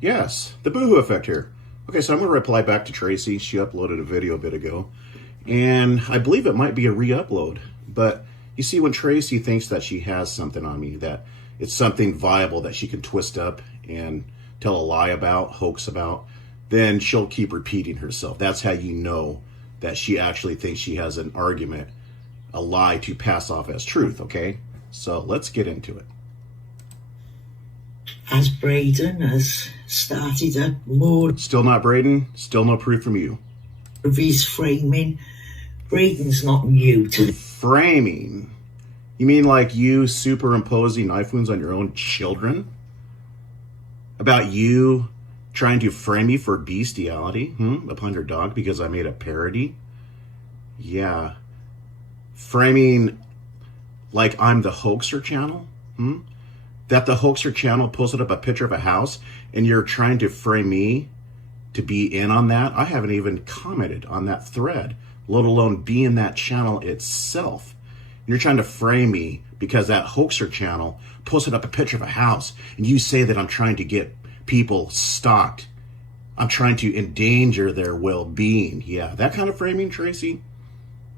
Yes, the boohoo effect here. Okay, so I'm going to reply back to Tracy. She uploaded a video a bit ago, and I believe it might be a re-upload. But you see, when Tracy thinks that she has something on me, that it's something viable that she can twist up and tell a lie about, hoax about, then she'll keep repeating herself. That's how you know that she actually thinks she has an argument, a lie to pass off as truth, okay? So let's get into it. As Braden has started up more Still not Braden, still no proof from you. of his framing, Braden's not new to Framing? You mean like you superimposing knife wounds on your own children? About you trying to frame me for bestiality upon your dog because I made a parody? Yeah. Framing like I'm the hoaxer channel? That the hoaxer channel posted up a picture of a house and you're trying to frame me to be in on that? I haven't even commented on that thread, let alone be in that channel itself. And you're trying to frame me because that hoaxer channel posted up a picture of a house and you say that I'm trying to get people stalked. I'm trying to endanger their well-being. Yeah, that kind of framing, Tracy?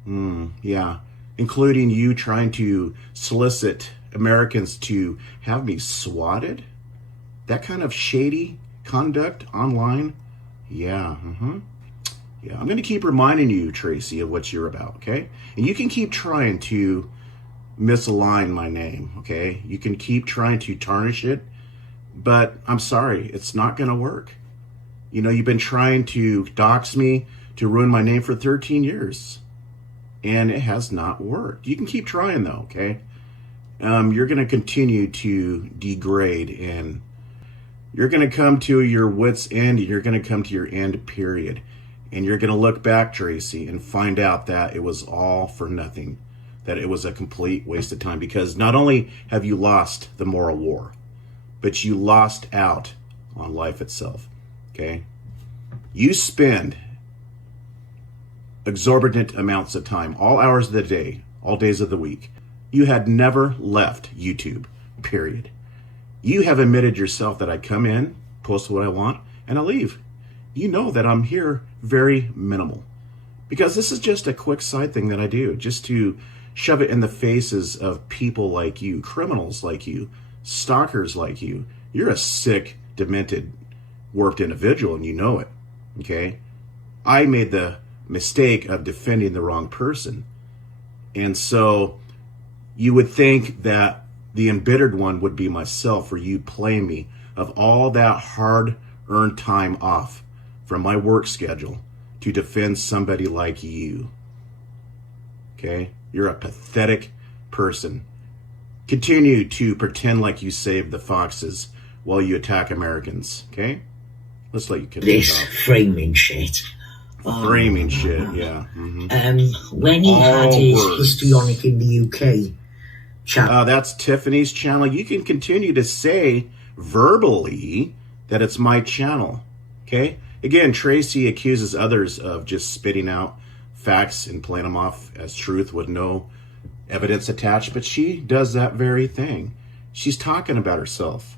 Yeah, including you trying to solicit Americans to have me swatted? That kind of shady conduct online? Yeah, Yeah, I'm going to keep reminding you, Tracy, of what you're about, okay? And you can keep trying to misalign my name, okay? You can keep trying to tarnish it, but I'm sorry, it's not going to work. You know, you've been trying to dox me, to ruin my name for 13 years, and it has not worked. You can keep trying, though, okay? You're going to continue to degrade, and you're going to come to your wit's end, and you're going to come to your end, period. And you're going to look back, Tracy, and find out that it was all for nothing, that it was a complete waste of time, because not only have you lost the moral war, but you lost out on life itself, okay? You spend exorbitant amounts of time, all hours of the day, all days of the week. You had never left YouTube, period. You have admitted yourself that I come in, post what I want, and I leave. You know that I'm here very minimal, because this is just a quick side thing that I do, just to shove it in the faces of people like you, criminals like you, stalkers like you. You're a sick, demented, warped individual, and you know it, okay? I made the mistake of defending the wrong person. And so you would think that the embittered one would be myself, for you playing me of all that hard-earned time off from my work schedule to defend somebody like you. Okay? You're a pathetic person. Continue to pretend like you saved the foxes while you attack Americans. Okay? Let's let you continue. this framing shit. Framing shit, yeah. When he had his histrionic in the UK channel, That's Tiffany's channel. You can continue to say verbally that it's my channel. Okay? Again, Tracy accuses others of just spitting out facts and playing them off as truth with no evidence attached, but she does that very thing. She's talking about herself.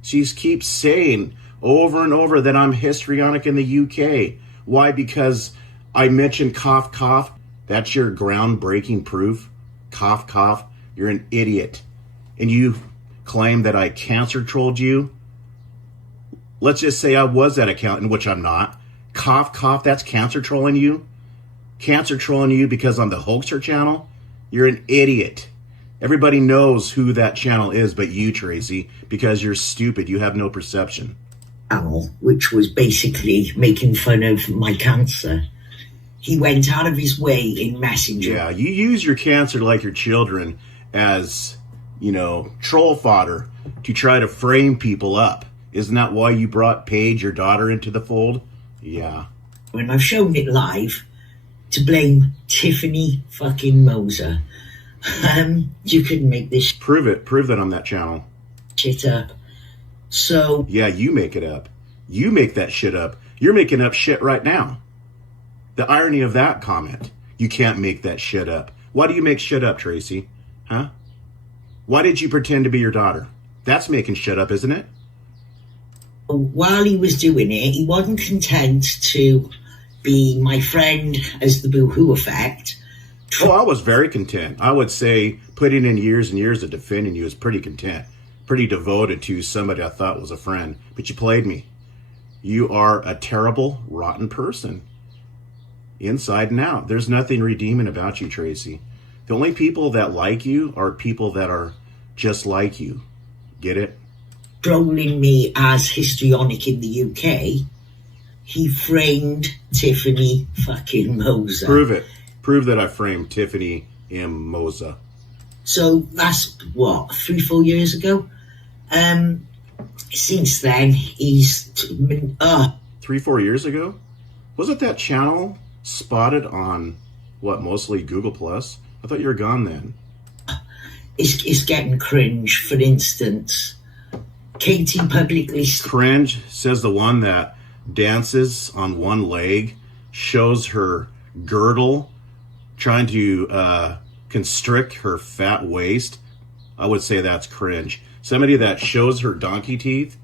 She keeps saying over and over that I'm histrionic in the UK. Why? Because I mentioned cough, cough. That's your groundbreaking proof. Cough, cough. You're an idiot. And you claim that I cancer trolled you. Let's just say I was that account, in which I'm not. Cough, cough, that's cancer trolling you? Cancer trolling you because I'm the hoaxer channel? You're an idiot. Everybody knows who that channel is but you, Tracy, because you're stupid. You have no perception. which was basically making fun of my cancer, he went out of his way in Messenger. Yeah, you use your cancer like your children as, troll fodder to try to frame people up. Isn't that why you brought Paige, your daughter, into the fold? Yeah. When I've shown it live, to blame Tiffany fucking Moser. You couldn't make this Prove it. Prove that on that channel. shit up. So, Yeah, you make it up. You make that shit up. You're making up shit right now. The irony of that comment. You can't make that shit up. Why do you make shit up, Tracy? Huh? Why did you pretend to be your daughter? That's making shit up, isn't it? While he was doing it, he wasn't content to be my friend as the Boohoo Effect. Oh, I was very content. I would say putting in years and years of defending you is pretty content, pretty devoted to somebody I thought was a friend. But you played me. You are a terrible, rotten person, inside and out. There's nothing redeeming about you, Tracy. The only people that like you are people that are just like you. Get it? Trolling me as histrionic in the UK, he framed Tiffany fucking Moser. Prove it. Prove that I framed Tiffany M. Moser. So that's what, 3-4 years ago. Since then, he's 3-4 years ago. Wasn't that channel spotted on what, mostly Google Plus? I thought you were gone then. It's getting cringe. For instance, Katie publicly cringe, says the one that dances on one leg, shows her girdle, trying to constrict her fat waist. I would say that's cringe. Somebody that shows her donkey teeth.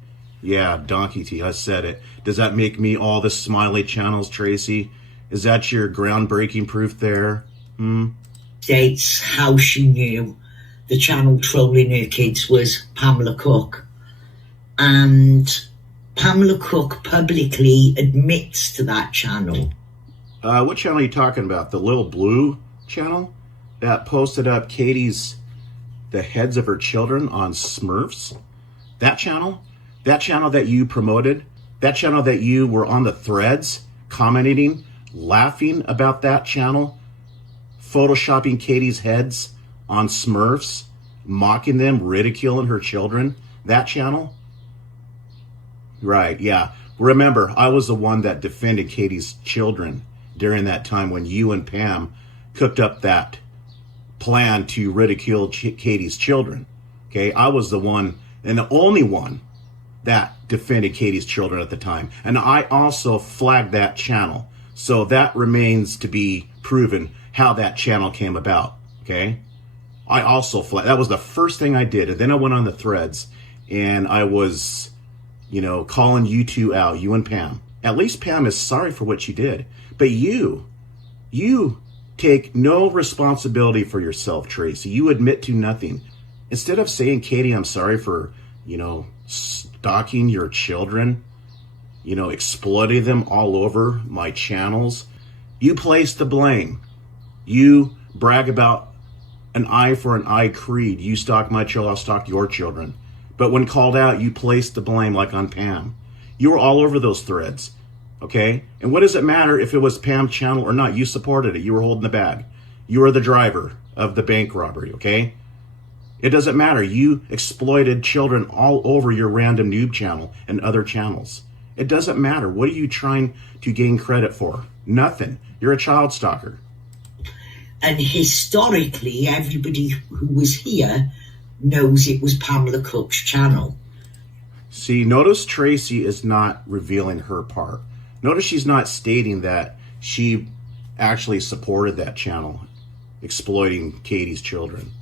Yeah, donkey teeth. I said it. Does that make me all the smiley channels, Tracy? Is that your groundbreaking proof there? States how she knew the channel trolling her kids was Pamela Cook. And Pamela Cook publicly admits to that channel. What channel are you talking about? The little blue channel that posted up the heads of her children on Smurfs? That channel? That channel that you promoted? That channel that you were on the threads commenting, laughing about that channel? Photoshopping Katie's heads on Smurfs, mocking them, ridiculing her children? That channel? Right, yeah. Remember, I was the one that defended Katie's children during that time when you and Pam cooked up that plan to ridicule Katie's children. Okay, I was the one and the only one that defended Katie's children at the time. And I also flagged that channel. So that remains to be proven how that channel came about. Okay, I also flagged. That was the first thing I did. And then I went on the threads and I was, calling you two out, you and Pam. At least Pam is sorry for what she did. But you take no responsibility for yourself, Tracy. You admit to nothing. Instead of saying, Katie, I'm sorry for, stalking your children, exploiting them all over my channels, you place the blame. You brag about an eye for an eye creed. You stalk my children, I'll stalk your children. But when called out, you place the blame like on Pam. You were all over those threads. Okay? And what does it matter if it was Pam's channel or not? You supported it. You were holding the bag. You were the driver of the bank robbery, okay? It doesn't matter. You exploited children all over your random noob channel and other channels. It doesn't matter. What are you trying to gain credit for? Nothing. You're a child stalker. And historically, everybody who was here knows it was Pamela Cook's channel. See, notice Tracy is not revealing her part. Notice she's not stating that she actually supported that channel, exploiting Katie's children.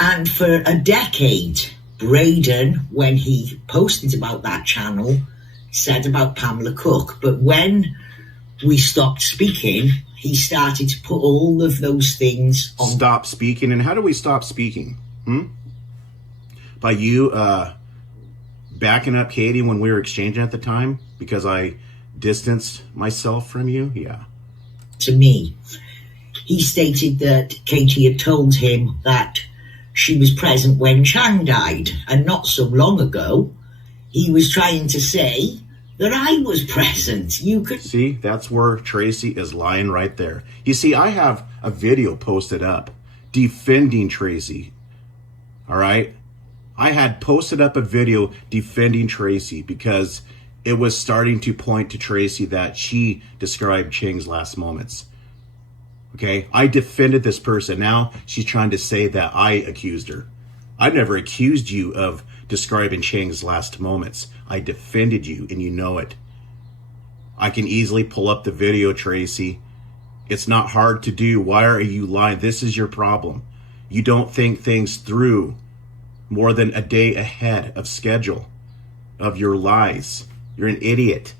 And for a decade, Braden, when he posted about that channel, said about Pamela Cook. But when we stopped speaking, he started to put all of those things on. Stop speaking? And how do we stop speaking? By you backing up Katie when we were exchanging at the time? Because I distanced myself from you? Yeah. To me, he stated that Katie had told him that she was present when Chang died. And not so long ago, he was trying to say that I was present. You could see, that's where Tracy is lying right there. You see, I have a video posted up defending Tracy. All right? I had posted up a video defending Tracy because it was starting to point to Tracy that she described Chang's last moments. Okay? I defended this person. Now she's trying to say that I accused her. I never accused you of describing Chang's last moments. I defended you, and you know it. I can easily pull up the video, Tracy. It's not hard to do. Why are you lying? This is your problem. You don't think things through more than a day ahead of schedule. of your lies. You're an idiot.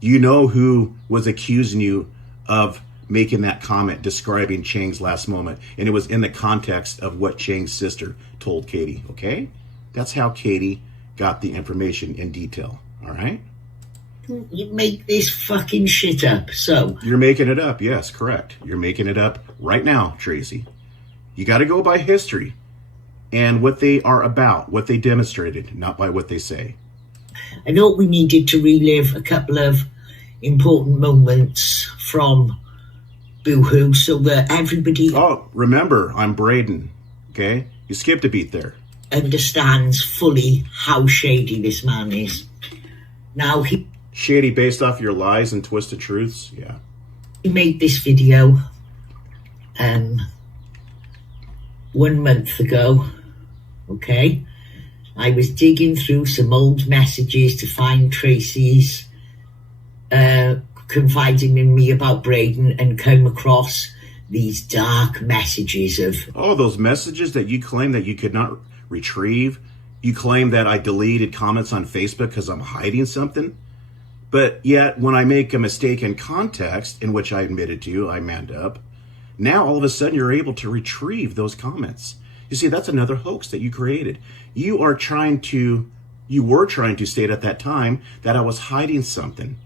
You know who was accusing you of making that comment describing Chang's last moment, and it was in the context of what Chang's sister told Katie, okay? That's how Katie got the information in detail, all right? You make this fucking shit up, so... You're making it up, yes, correct. You're making it up right now, Tracy. You got to go by history and what they are about, what they demonstrated, not by what they say. I thought we needed to relive a couple of important moments from Boohoo so that everybody... Oh, remember, I'm Braden, okay? You skipped a beat there. ...understands fully how shady this man is. Now, he... Shady based off your lies and twisted truths? Yeah. He made this video 1 month ago, okay? I was digging through some old messages to find Tracy's confiding in me about Braden and came across these dark messages of... Oh, those messages that you claim that you could not retrieve? You claim that I deleted comments on Facebook because I'm hiding something? But yet, when I make a mistake in context, in which I admitted to, I manned up, now all of a sudden you're able to retrieve those comments. You see, that's another hoax that you created. You were trying to state at that time that I was hiding something,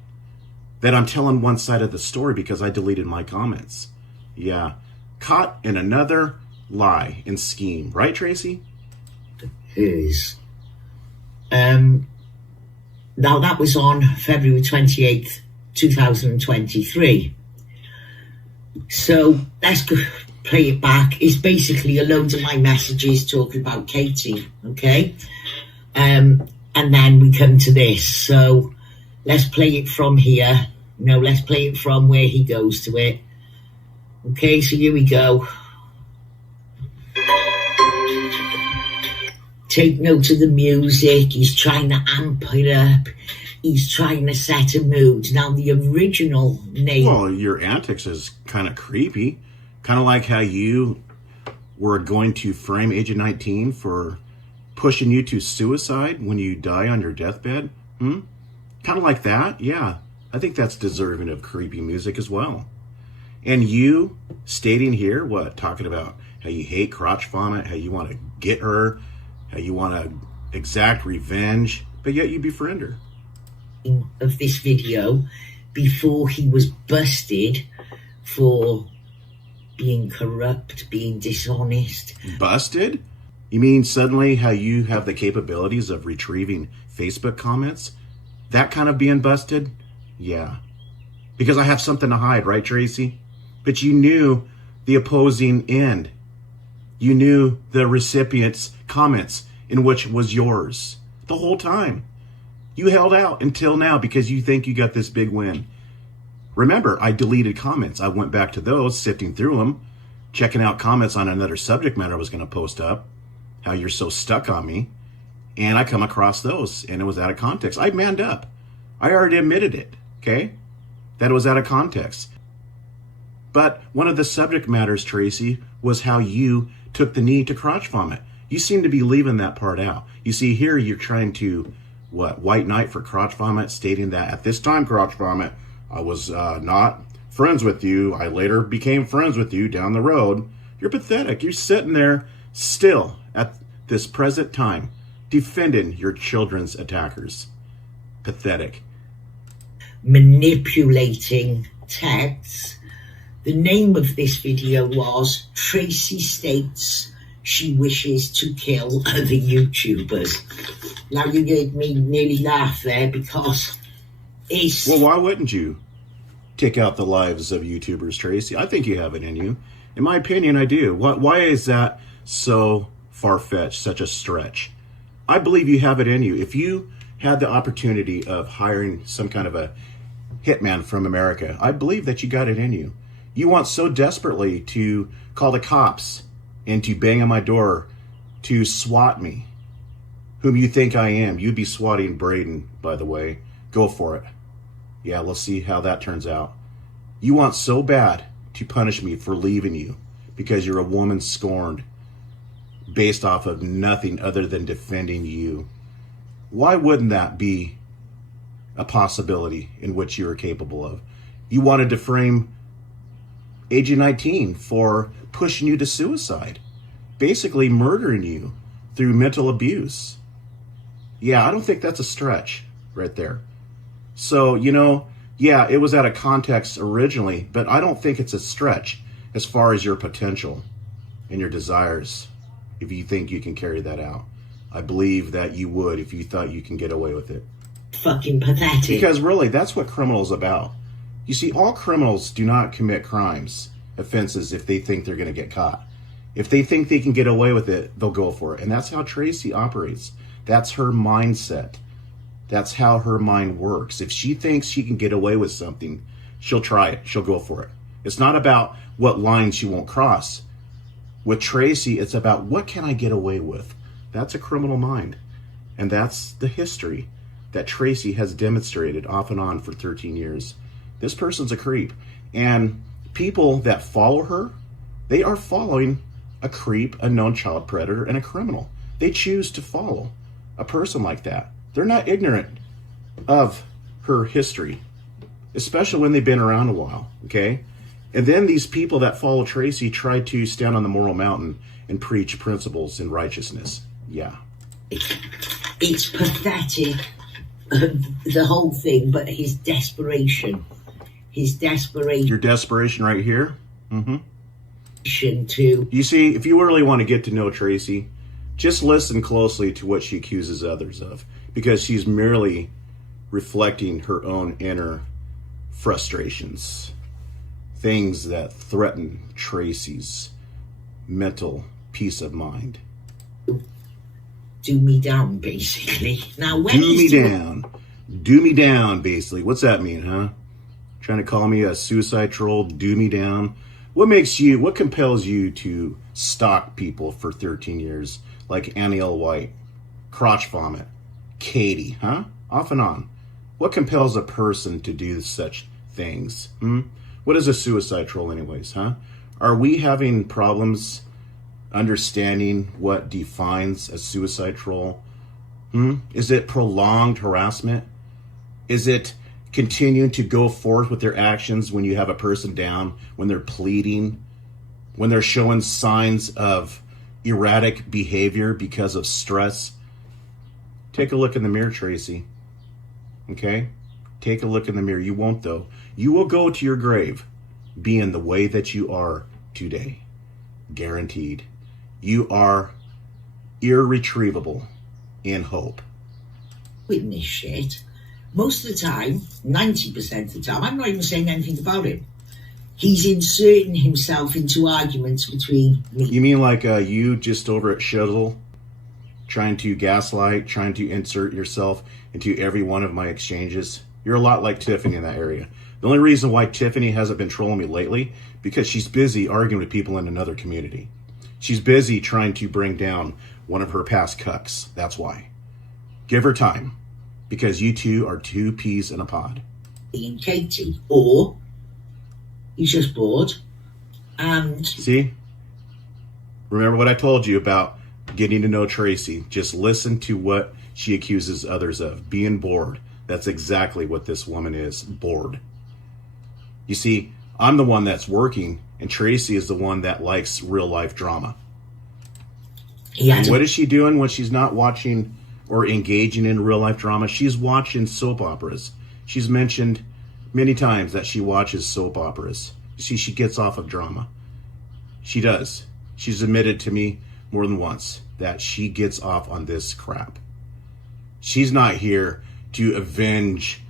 that I'm telling one side of the story because I deleted my comments. Yeah, caught in another lie and scheme. Right, Tracy? Hers. Now, that was on February 28th, 2023. So, let's go play it back. It's basically a load of my messages talking about Katie, okay? And then we come to this. So, let's play it from here. No, let's play it from where he goes to it. Okay, so here we go. Take note of the music. He's trying to amp it up. He's trying to set a mood. Now, the original name... Well, your antics is kind of creepy. Kind of like how you were going to frame Agent 19 for pushing you to suicide when you die on your deathbed. Kind of like that? Yeah. I think that's deserving of creepy music as well. And you stating here, what? Talking about how you hate crotch vomit, how you want to get her, how you want to exact revenge, but yet you befriend her. Of this video before he was busted for being corrupt, being dishonest. Busted? You mean suddenly how you have the capabilities of retrieving Facebook comments? That kind of being busted? Yeah. Because I have something to hide, right, Tracy? But you knew the opposing end. You knew the recipient's comments in which was yours the whole time. You held out until now because you think you got this big win. Remember, I deleted comments. I went back to those, sifting through them, checking out comments on another subject matter I was going to post up, how you're so stuck on me, and I come across those, and it was out of context. I manned up. I already admitted it, okay? That it was out of context. But one of the subject matters, Tracy, was how you took the knee to crotch vomit. You seem to be leaving that part out. You see, here you're trying to, white knight for crotch vomit, stating that at this time, crotch vomit, I was not friends with you. I later became friends with you down the road. You're pathetic. You're sitting there still at this present time, defending your children's attackers. Pathetic. Manipulating texts. The name of this video was Tracy States She Wishes to Kill Other YouTubers. Now, you made me nearly laugh there because it's... Well, why wouldn't you take out the lives of YouTubers, Tracy? I think you have it in you. In my opinion, I do. Why is that so far-fetched, such a stretch? I believe you have it in you. If you had the opportunity of hiring some kind of a hitman from America, I believe that you got it in you. You want so desperately to call the cops and to bang on my door to swat me, whom you think I am. You'd be swatting Braden, by the way. Go for it. Yeah, we'll see how that turns out. You want so bad to punish me for leaving you because you're a woman scorned based off of nothing other than defending you. Why wouldn't that be a possibility in which you are capable of? You wanted to frame Agent 19 for pushing you to suicide, basically murdering you through mental abuse. Yeah, I don't think that's a stretch right there. So, yeah, it was out of context originally, but I don't think it's a stretch as far as your potential and your desires, if you think you can carry that out. I believe that you would if you thought you can get away with it. Fucking pathetic. Because really, that's what criminals about. You see, all criminals do not commit crimes, offenses, if they think they're going to get caught. If they think they can get away with it, they'll go for it. And that's how Tracy operates. That's her mindset. That's how her mind works. If she thinks she can get away with something, she'll try it. She'll go for it. It's not about what line she won't cross. With Tracy, it's about what can I get away with? That's a criminal mind. And that's the history that Tracy has demonstrated off and on for 13 years. This person's a creep. And people that follow her, they are following a creep, a known child predator, and a criminal. They choose to follow a person like that. They're not ignorant of her history, especially when they've been around a while, okay? And then these people that follow Tracy try to stand on the moral mountain and preach principles in righteousness. Yeah. It's pathetic, the whole thing, but his desperation. Your desperation right here? Mm-hmm. To... You see, if you really want to get to know Tracy, just listen closely to what she accuses others of, because she's merely reflecting her own inner frustrations, things that threaten Tracy's mental peace of mind. Do me down, basically. Now, when Do me down, basically. What's that mean, huh? Trying to call me a suicide troll? Do me down? What compels you to stalk people for 13 years, like Annie L. White, Crotch Vomit, Katie, huh? Off and on. What compels a person to do such things? What is a suicide troll anyways, huh? Are we having problems understanding what defines a suicide troll? Is it prolonged harassment? Is it continuing to go forth with their actions when you have a person down, when they're pleading, when they're showing signs of erratic behavior because of stress? Take a look in the mirror, Tracy. Okay? Take a look in the mirror. You won't, though. You will go to your grave being the way that you are today. Guaranteed. You are irretrievable in hope. With this shit, most of the time, 90% of the time, I'm not even saying anything about him. He's inserting himself into arguments between me. You mean like you just over at Shizzle, trying to gaslight, trying to insert yourself into every one of my exchanges? You're a lot like Tiffany in that area. The only reason why Tiffany hasn't been trolling me lately, because she's busy arguing with people in another community. She's busy trying to bring down one of her past cucks. That's why. Give her time, because you two are two peas in a pod. And Katie, or he's just bored. And see, remember what I told you about getting to know Tracy. Just listen to what she accuses others of. Being bored. That's exactly what this woman is. Bored. You see, I'm the one that's working, and Tracy is the one that likes real life drama. And what is she doing when she's not watching or engaging in real life drama? She's watching soap operas. She's mentioned many times that she watches soap operas. You see, she gets off of drama. She does. She's admitted to me more than once that she gets off on this crap. She's not here to avenge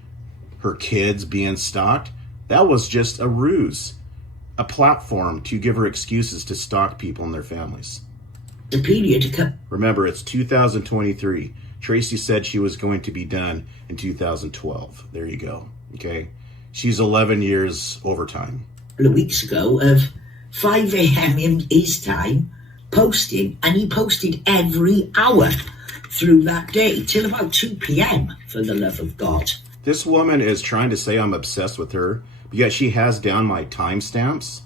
her kids being stalked. That was just a ruse, a platform to give her excuses to stalk people and their families. Remember, it's 2023. Tracy said she was going to be done in 2012. There you go. Okay. She's 11 years overtime. A couple of weeks ago of 5 a.m. in his time posting, and he posted every hour through that day till about 2 p.m. for the love of God. This woman is trying to say I'm obsessed with her, but yet she has down my timestamps.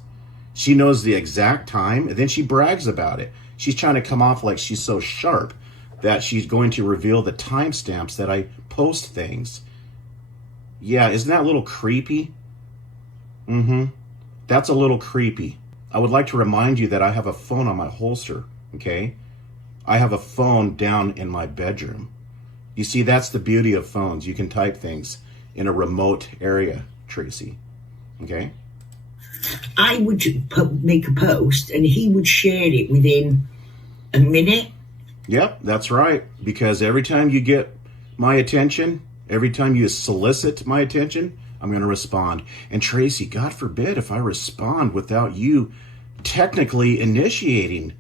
She knows the exact time, and then she brags about it. She's trying to come off like she's so sharp. that she's going to reveal the timestamps that I post things. Yeah, isn't that a little creepy? That's a little creepy. I would like to remind you that I have a phone on my holster, okay? I have a phone down in my bedroom. You see, that's the beauty of phones. You can type things in a remote area, Tracy, okay? I would make a post and he would share it within a minute. Yep, that's right. Because every time you get my attention, every time you solicit my attention, I'm going to respond. And Tracy, God forbid if I respond without you technically initiating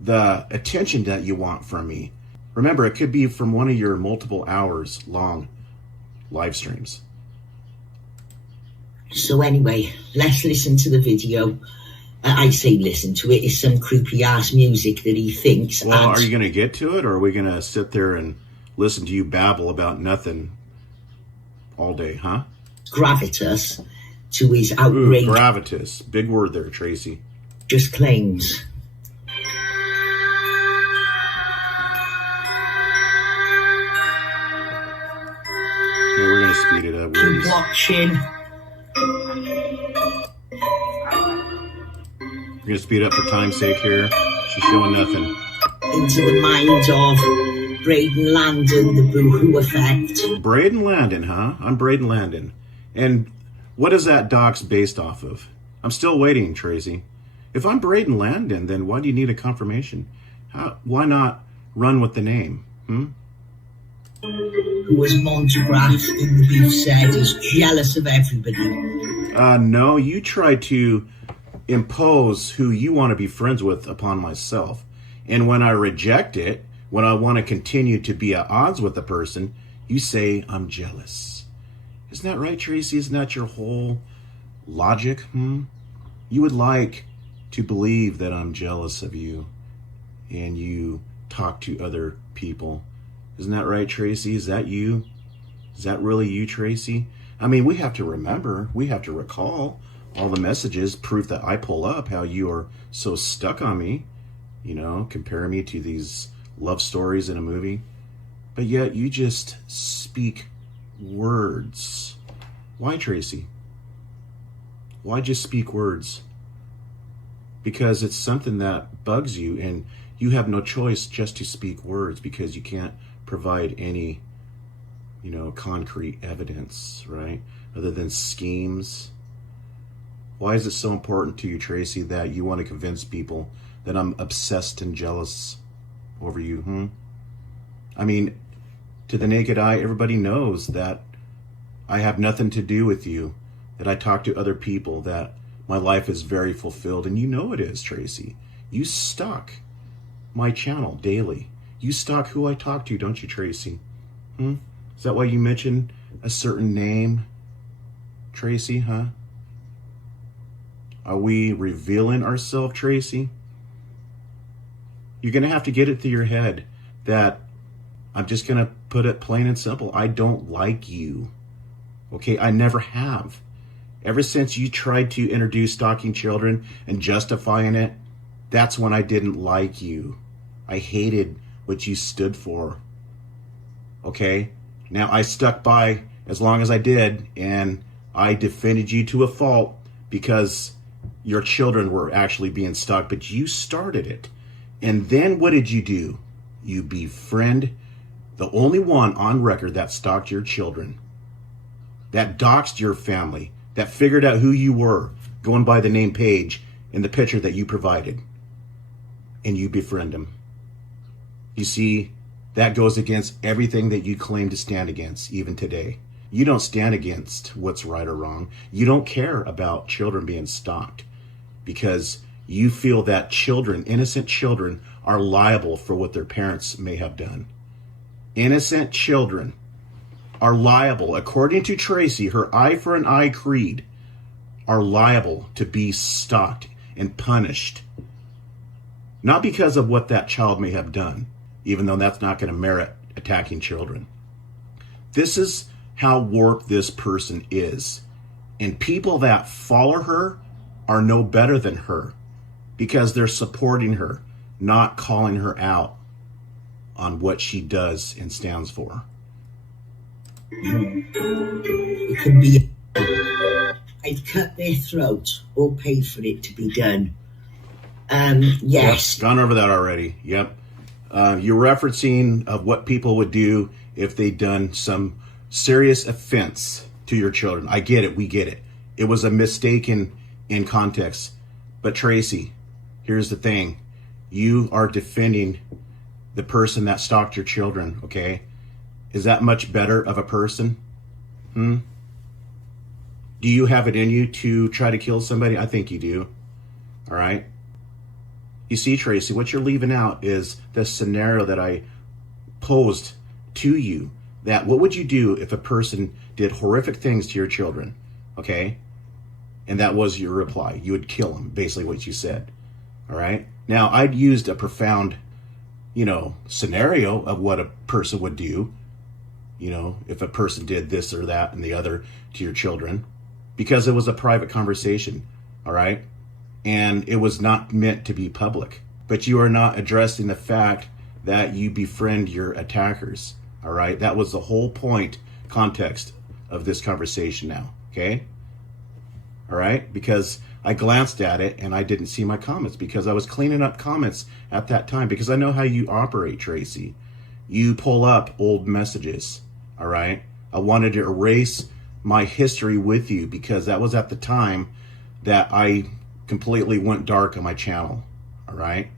the attention that you want from me. Remember, it could be from one of your multiple hours long live streams. So anyway, let's listen to the video. I say listen to it. It's some creepy ass music that he thinks. Well, are you going to get to it, or are we going to sit there and listen to you babble about nothing all day, huh? Gravitas to his outrageous gravitas. Big word there, Tracy. Just claims. Okay, we're going to speed it up. Keep watching. We're going to speed up for time's sake here. She's showing nothing. Into the mind of Braden Landon, the Boohoo Effect. Braden Landon, huh? I'm Braden Landon. And what is that doc's based off of? I'm still waiting, Tracy. If I'm Braden Landon, then why do you need a confirmation? Why not run with the name? Who was Montegraph in the Beef said is jealous of everybody. No, you try to impose who you want to be friends with upon myself. And when I reject it, when I want to continue to be at odds with the person, you say I'm jealous. Isn't that right, Tracy? Isn't that your whole logic? You would like to believe that I'm jealous of you and you talk to other people. Isn't that right, Tracy? Is that you? Is that really you, Tracy? I mean, we have to remember, we have to recall all the messages, proof that I pull up, how you are so stuck on me, you know, compare me to these love stories in a movie. But yet you just speak words. Why, Tracy? Why just speak words? Because it's something that bugs you and you have no choice just to speak words because you can't provide any, concrete evidence, right? Other than schemes. Why is it so important to you, Tracy, that you want to convince people that I'm obsessed and jealous over you? I mean, to the naked eye, everybody knows that I have nothing to do with you, that I talk to other people, that my life is very fulfilled. And you know it is, Tracy. You stalk my channel daily. You stalk who I talk to, don't you, Tracy? Is that why you mentioned a certain name, Tracy, huh? Are we revealing ourselves, Tracy? You're going to have to get it through your head that I'm just going to put it plain and simple. I don't like you. Okay? I never have. Ever since you tried to introduce stalking children and justifying it, that's when I didn't like you. I hated what you stood for. Okay? Now, I stuck by as long as I did, and I defended you to a fault because your children were actually being stalked, but you started it. And then what did you do? You befriend the only one on record that stalked your children, that doxed your family, that figured out who you were, going by the name Paige in the picture that you provided. And you befriend him. You see, that goes against everything that you claim to stand against, even today. You don't stand against what's right or wrong. You don't care about children being stalked because you feel that children, innocent children, are liable for what their parents may have done. Innocent children are liable, according to Tracy, her eye for an eye creed, are liable to be stalked and punished. Not because of what that child may have done, even though that's not going to merit attacking children. This is how warped this person is. And people that follow her are no better than her because they're supporting her, not calling her out on what she does and stands for. It could be I'd cut their throat or pay for it to be done. Yes. Yep, gone over that already. Yep. You're referencing of what people would do if they'd done some serious offense to your children. I get it. We get it. It was a mistake in context. But Tracy, here's the thing. You are defending the person that stalked your children, okay? Is that much better of a person? Do you have it in you to try to kill somebody? I think you do. All right? You see, Tracy, what you're leaving out is the scenario that I posed to you. That what would you do if a person did horrific things to your children? Okay? And that was your reply. You would kill them, basically what you said. All right? Now, I'd used a profound, scenario of what a person would do, if a person did this or that and the other to your children, because it was a private conversation. All right? And it was not meant to be public. But you are not addressing the fact that you befriend your attackers. All right? That was the whole point, context of this conversation now. Okay? All right? Because I glanced at it and I didn't see my comments because I was cleaning up comments at that time because I know how you operate, Tracy. You pull up old messages. All right? I wanted to erase my history with you because that was at the time that I completely went dark on my channel. All right?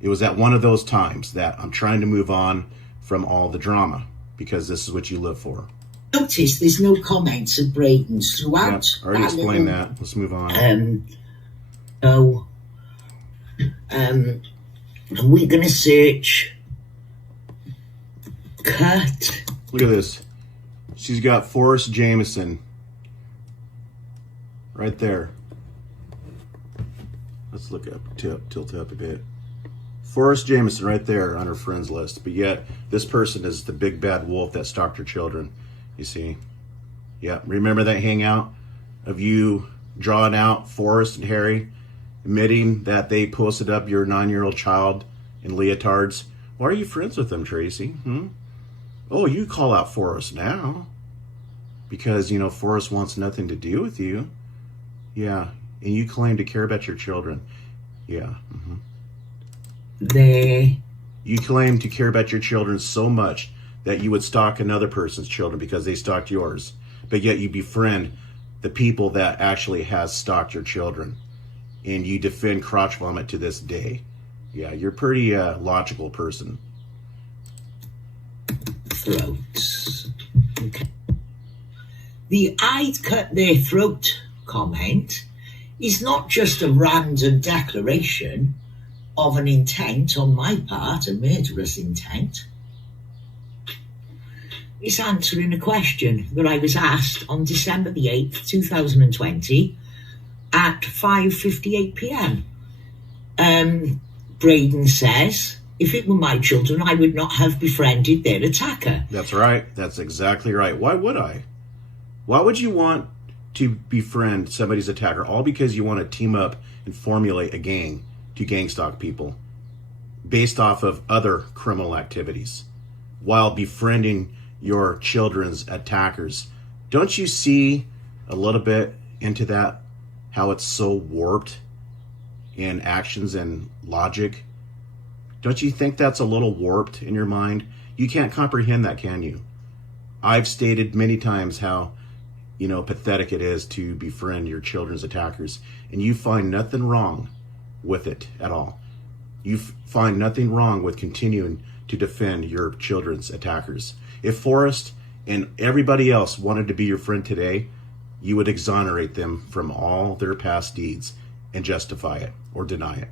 It was at one of those times that I'm trying to move on from all the drama because this is what you live for. Notice there's no comments of Braden's throughout. Yep, already explained that. Let's move on. And we're going to search cut. Look at this. She's got Forrest Jameson right there. Let's look up, tilt up a bit. Forrest Jameson right there on her friends list. But yet, this person is the big bad wolf that stalked her children. You see? Yeah, remember that hangout of you drawing out Forrest and Harry, admitting that they posted up your 9-year-old child in leotards? Why are you friends with them, Tracy? Oh, you call out Forrest now because, Forrest wants nothing to do with you. Yeah, and you claim to care about your children. Yeah. You claim to care about your children so much that you would stalk another person's children because they stalked yours. But yet you befriend the people that actually has stalked your children. And you defend crotch vomit to this day. Yeah, you're a pretty logical person. Throats. Okay. The I'd cut their throat comment is not just a random declaration of an intent on my part, a murderous intent. It's answering a question that I was asked on December the 8th, 2020 at 5:58 p.m. Braden says, if it were my children, I would not have befriended their attacker. That's right. That's exactly right. Why would I? Why would you want to befriend somebody's attacker? All because you want to team up and formulate a gang to gang stalk people based off of other criminal activities while befriending your children's attackers. Don't you see a little bit into that, how it's so warped in actions and logic? Don't you think that's a little warped in your mind? You can't comprehend that, can you? I've stated many times how, pathetic it is to befriend your children's attackers, and you find nothing wrong with it at all. You find nothing wrong with continuing to defend your children's attackers. If Forrest and everybody else wanted to be your friend today, you would exonerate them from all their past deeds and justify it or deny it.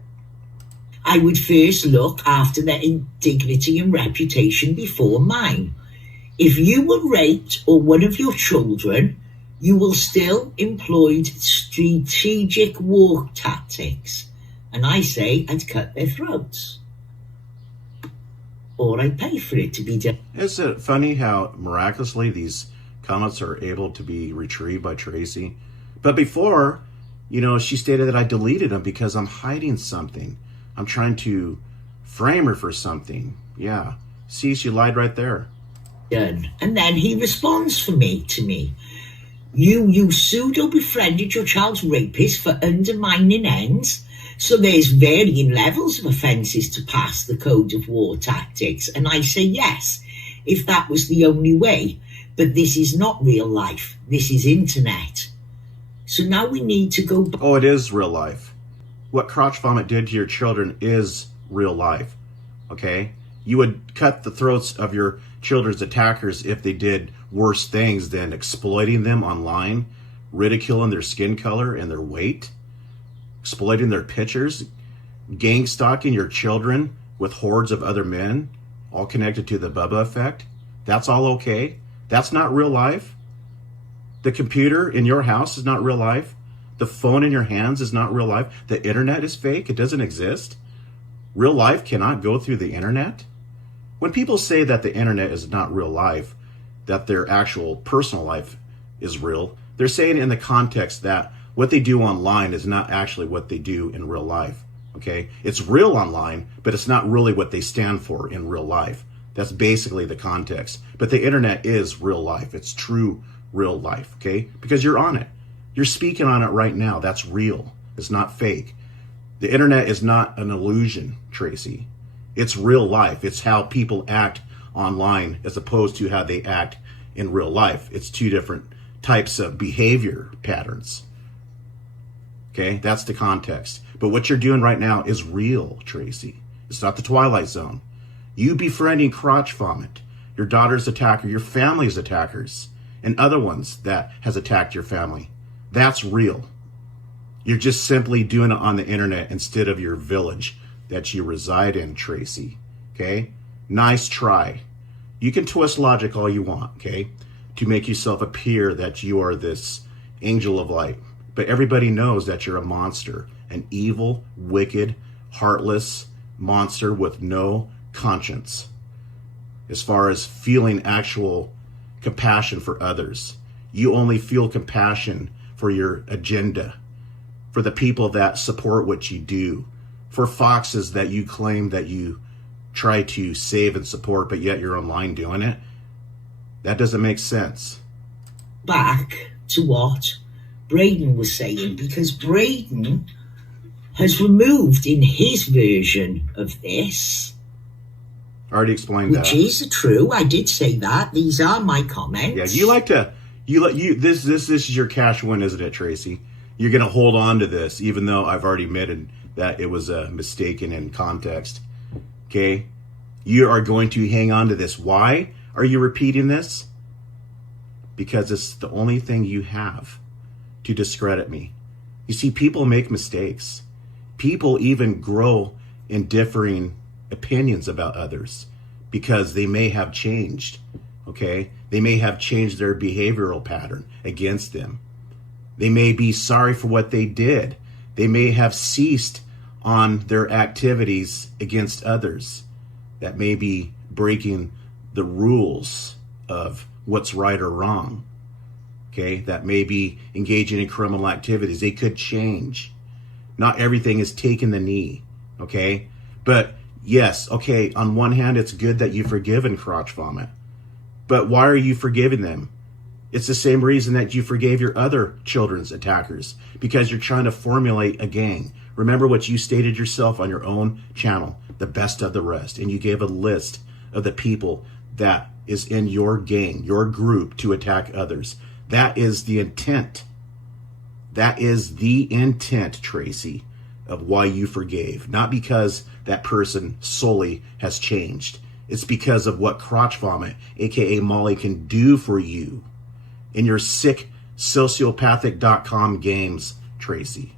I would first look after their dignity and reputation before mine. If you were raped or one of your children, you will still employ strategic war tactics. And I say I'd cut their throats. Or I'd pay for it to be done. Isn't it funny how miraculously these comments are able to be retrieved by Tracy? But before, she stated that I deleted them because I'm hiding something. I'm trying to frame her for something. Yeah. See, she lied right there. Done. And then he responds to me. You pseudo-befriended your child's rapist for undermining ends. So there's varying levels of offences to pass the code of war tactics. And I say yes, if that was the only way. But this is not real life. This is internet. So now we need to go back. Oh, it is real life. What crotch vomit did to your children is real life. Okay? You would cut the throats of your children's attackers if they did worse things than exploiting them online, ridiculing their skin color and their weight, exploiting their pictures, gang stalking your children with hordes of other men, all connected to the Bubba effect. That's all okay. That's not real life. The computer in your house is not real life. The phone in your hands is not real life. The internet is fake. It doesn't exist. Real life cannot go through the internet. When people say that the internet is not real life, that their actual personal life is real, they're saying in the context that what they do online is not actually what they do in real life. Okay? It's real online, but it's not really what they stand for in real life. That's basically the context. But the internet is real life. It's true real life, okay? Because you're on it. You're speaking on it right now. That's real. It's not fake. The internet is not an illusion, Tracy. It's real life. It's how people act online as opposed to how they act in real life. It's two different types of behavior patterns. Okay? That's the context. But what you're doing right now is real, Tracy. It's not the Twilight Zone. You befriending crotch vomit, your daughter's attacker, your family's attackers, and other ones that has attacked your family. That's real. You're just simply doing it on the internet instead of your village that you reside in, Tracy. Okay? Nice try. You can twist logic all you want, okay, to make yourself appear that you are this angel of light. But everybody knows that you're a monster, an evil, wicked, heartless monster with no conscience as far as feeling actual compassion for others. You only feel compassion for your agenda, for the people that support what you do, for foxes that you claim that you try to save and support, but yet you're online doing it. That doesn't make sense. Back to what Braden was saying, because Braden has removed in his version of this. I already explained which that. Is true. I did say that. These are my comments. Yeah, this is your cash win, isn't it, Tracy? You're gonna hold on to this, even though I've already admitted that it was a mistaken in context. Okay? You are going to hang on to this. Why are you repeating this? Because it's the only thing you have to discredit me. You see, people make mistakes. People even grow in differing opinions about others because they may have changed, okay? They may have changed their behavioral pattern against them. They may be sorry for what they did. They may have ceased on their activities against others that may be breaking the rules of what's right or wrong, okay? That may be engaging in criminal activities. They could change. Not everything is taking the knee, okay? But yes, okay, on one hand, it's good that you've forgiven crotch vomit. But why are you forgiving them? It's the same reason that you forgave your other children's attackers, because you're trying to formulate a gang. Remember what you stated yourself on your own channel, the best of the rest, and you gave a list of the people that is in your gang, your group, to attack others. That is the intent. That is the intent, Tracy, of why you forgave. Not because that person solely has changed. It's because of what crotch vomit, aka Molly, can do for you in your sick sociopathic.com games, Tracy.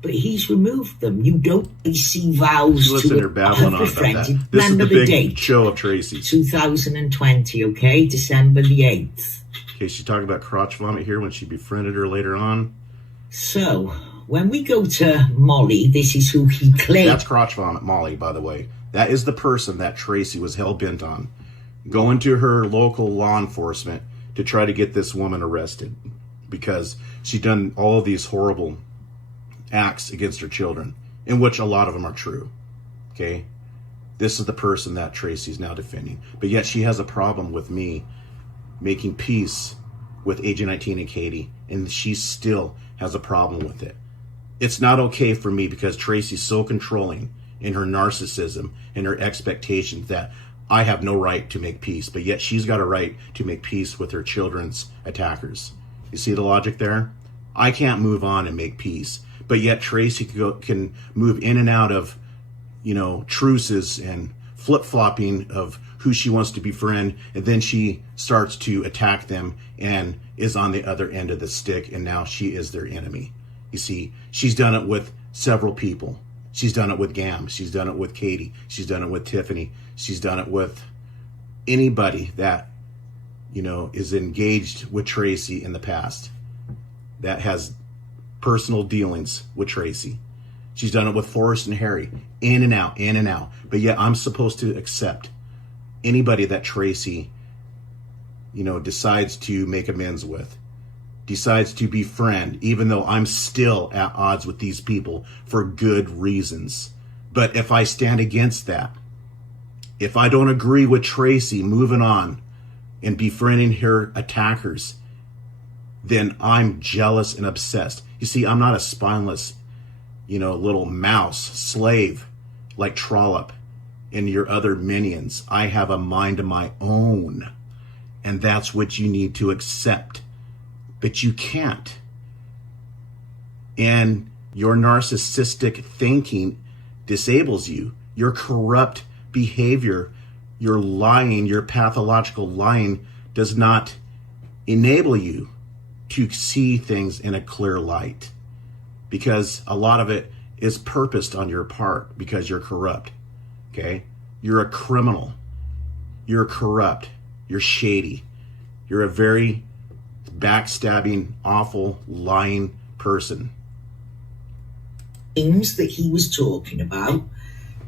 But he's removed them. You don't see vows Listen, to they're babbling on about that. This is the big date, show of Tracy. 2020, okay? December the 8th. Okay, she's talking about crotch vomit here when she befriended her later on. So, when we go to Molly, this is who he claimed. That's crotch vomit, Molly, by the way. That is the person that Tracy was hell-bent on. Going to her local law enforcement to try to get this woman arrested because she'd done all of these horrible acts against her children, in which a lot of them are true. Okay? This is the person that Tracy's now defending. But yet she has a problem with me making peace with Agent 19 and Katie, and she still has a problem with it. It's not okay for me because Tracy's so controlling in her narcissism and her expectations that I have no right to make peace, but yet she's got a right to make peace with her children's attackers. You see the logic there? I can't move on and make peace, but yet Tracy can move in and out of, truces and flip-flopping of who she wants to befriend, and then she starts to attack them and is on the other end of the stick, and now she is their enemy. You see, she's done it with several people. She's done it with Gam. She's done it with Katie. She's done it with Tiffany. She's done it with anybody that, is engaged with Tracy in the past, that has personal dealings with Tracy. She's done it with Forrest and Harry, in and out, in and out. But yet I'm supposed to accept anybody that Tracy, decides to make amends with, decides to befriend, even though I'm still at odds with these people for good reasons. But if I stand against that, if I don't agree with Tracy moving on and befriending her attackers, then I'm jealous and obsessed. You see, I'm not a spineless, little mouse slave like Trollop and your other minions. I have a mind of my own, and that's what you need to accept. But you can't. And your narcissistic thinking disables you. Your corrupt behavior, your lying, your pathological lying does not enable you to see things in a clear light, because a lot of it is purposed on your part because you're corrupt. Okay? You're a criminal. You're corrupt. You're shady. You're a very backstabbing, awful, lying person. Things that he was talking about,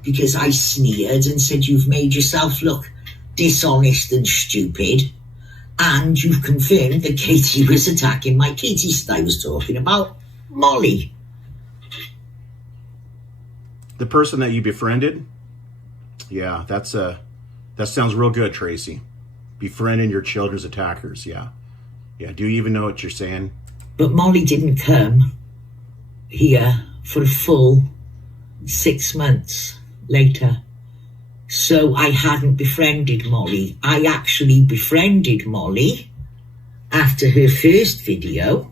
because I sneered and said you've made yourself look dishonest and stupid, and you've confirmed that Katie was attacking my Katie. I was talking about Molly. The person that you befriended? Yeah, that sounds real good, Tracy. Befriending your children's attackers, yeah. Yeah, do you even know what you're saying? But Molly didn't come here for a full 6 months later. So I hadn't befriended Molly. I actually befriended Molly after her first video,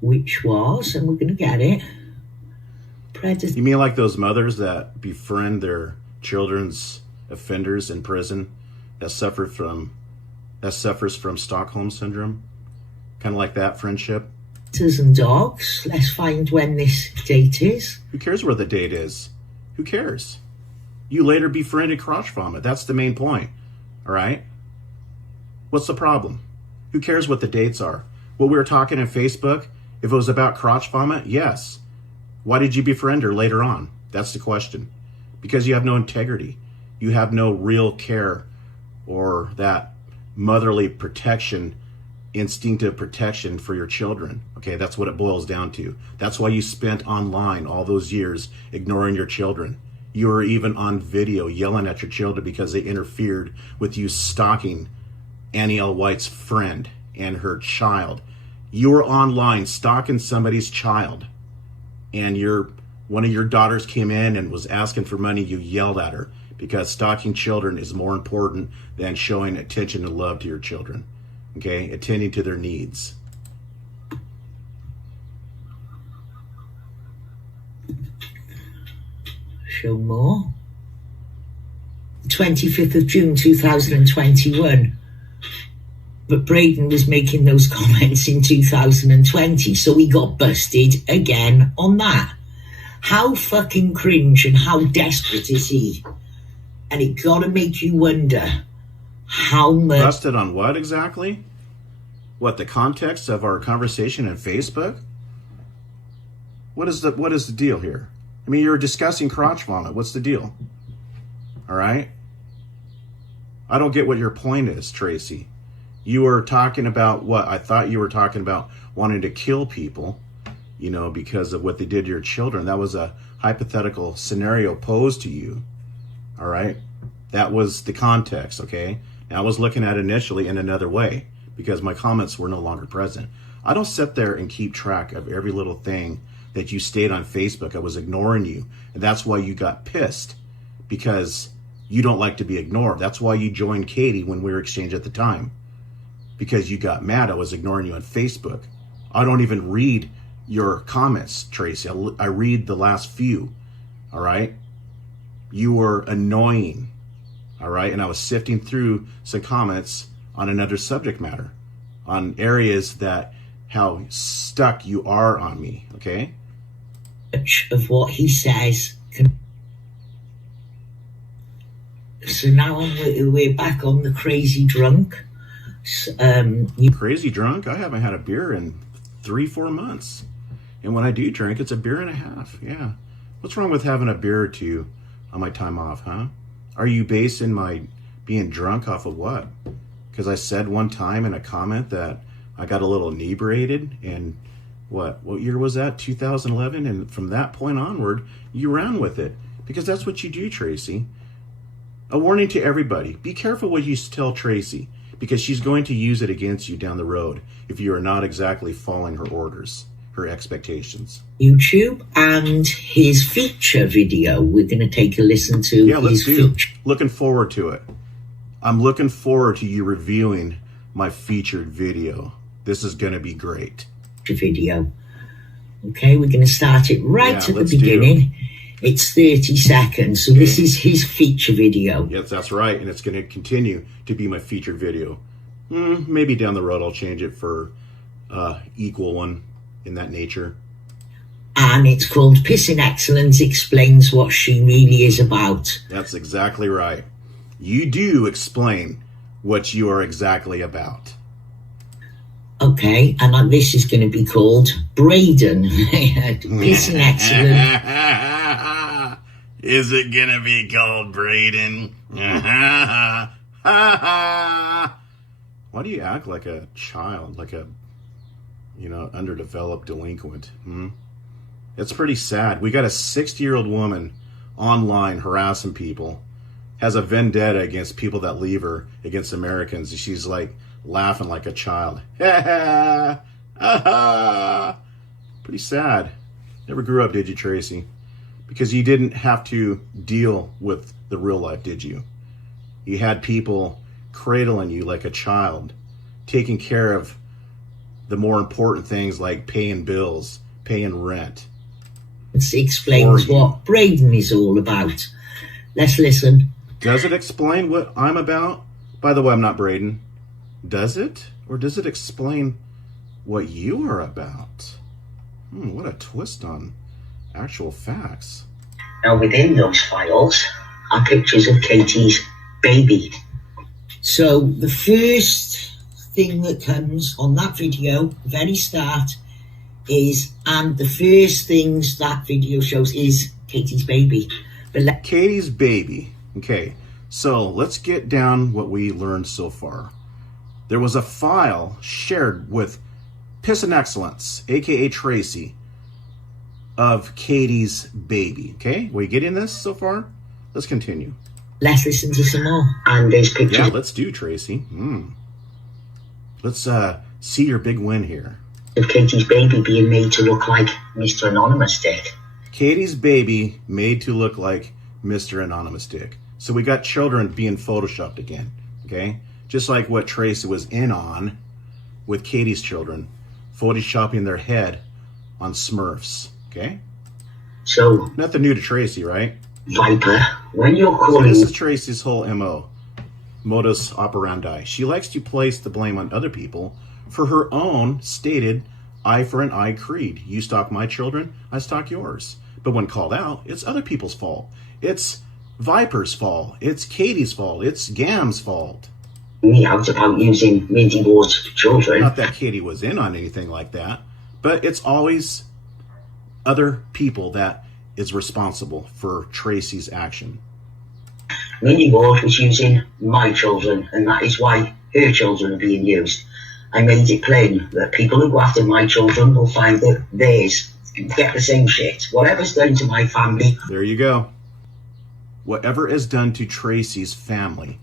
which was, and we're going to get it, Predator. You mean like those mothers that befriend their children's offenders in prison that suffers from Stockholm syndrome? Kind of like that friendship? And dogs. Let's find when this date is. Who cares where the date is? Who cares? You later befriended Crotch Vomit. That's the main point. All right? What's the problem? Who cares what the dates are? What we were talking in Facebook, if it was about Crotch Vomit, yes. Why did you befriend her later on? That's the question. Because you have no integrity. You have no real care or that motherly protection, instinctive protection for your children. Okay, that's what it boils down to. That's why you spent online all those years ignoring your children. You were even on video yelling at your children because they interfered with you stalking Annie L. White's friend and her child. You were online stalking somebody's child, and one of your daughters came in and was asking for money. You yelled at her because stalking children is more important than showing attention and love to your children. Okay, attending to their needs. Show more. 25th of June 2021. But Braden was making those comments in 2020, so he got busted again on that. How fucking cringe and how desperate is he? And it gotta make you wonder how much... Busted on what exactly? What, the context of our conversation on Facebook? What is the deal here? I mean, you're discussing crotch vomit. What's the deal? All right? I don't get what your point is, Tracy. You were talking about what? I thought you were talking about wanting to kill people. you know, because of what they did to your children. That was a hypothetical scenario posed to you. All right. That was the context. Okay. Now I was looking at it initially in another way because my comments were no longer present. I don't sit there and keep track of every little thing that you stayed on Facebook. I was ignoring you. And that's why you got pissed, because you don't like to be ignored. That's why you joined Katie when we were exchanged at the time, because you got mad I was ignoring you on Facebook. I don't even read your comments, Tracy. I read the last few. All right. You were annoying. All right. And I was sifting through some comments on another subject matter, on areas that how stuck you are on me. Okay. Of what he says. So now we're back on the crazy drunk. Crazy drunk? I haven't had a beer in 3-4 months. And when I do drink, it's a beer and a half. Yeah. What's wrong with having a beer or two on my time off, huh? Are you basing my being drunk off of what? Because I said one time in a comment that I got a little inebriated, and what year was that? 2011. And from that point onward, you ran with it, because that's what you do, Tracy. A warning to everybody: be careful what you tell Tracy, because she's going to use it against you down the road if you are not exactly following her orders, her expectations. YouTube and his feature video. We're going to take a listen to. Yeah, let's do. Looking forward to it. I'm looking forward to you reviewing my featured video. This is going to be great. Video. Okay, we're going to start it right at the beginning. It's 30 seconds. So this is his feature video. Yes, that's right. And it's going to continue to be my featured video. Maybe down the road I'll change it for equal one in that nature. And it's called Pissin Excellence Explains What She Really Is About. That's exactly right. You do explain what you are exactly about. Okay, and this is going to be called Braden. Pissin Excellence. Is it going to be called Braden? Why do you act like a child, like a, underdeveloped delinquent? It's pretty sad. We got a 60-year-old woman online harassing people, has a vendetta against people that leave her, against Americans. She's like laughing like a child. Pretty sad. Never grew up, did you, Tracy? Because you didn't have to deal with the real life, did you? You had people cradling you like a child, taking care of the more important things like paying bills, paying rent. It explains what Braden is all about. Let's listen. Does it explain what I'm about? By the way, I'm not Braden. Does it? Or does it explain what you are about? What a twist on actual facts. Now, within those files are pictures of Katie's baby. So the first thing that comes on that video, the very start, is, and the first things that video shows is Katie's baby. But Katie's baby. Okay, so let's get down what we learned so far. There was a file shared with Pissin Excellence, aka Tracy, of Katie's baby. Okay, we getting this so far? Let's continue. Let's listen to some more. And there's pictures. Yeah, let's do, Tracy. Let's see your big win here. Of Katie's baby being made to look like Mr. Anonymous Dick. Katie's baby made to look like Mr. Anonymous Dick. So we got children being photoshopped again. Okay, just like what Tracy was in on with Katie's children, photoshopping their head on Smurfs. Okay, so nothing new to Tracy, right? Viper, when you're calling... So this is Tracy's whole MO, modus operandi. She likes to place the blame on other people for her own stated eye for an eye creed. You stalk my children, I stalk yours. But when called out, it's other people's fault. It's Viper's fault. It's Katie's fault. It's Gam's fault. Me out about using Minty Ward's children. Not that Katie was in on anything like that, but it's always other people that is responsible for Tracy's action. Minnie Ward was using my children, and that is why her children are being used. I made it plain that people who go after my children will find that theirs get the same shit. Whatever's done to my family. There you go. Whatever is done to Tracy's family,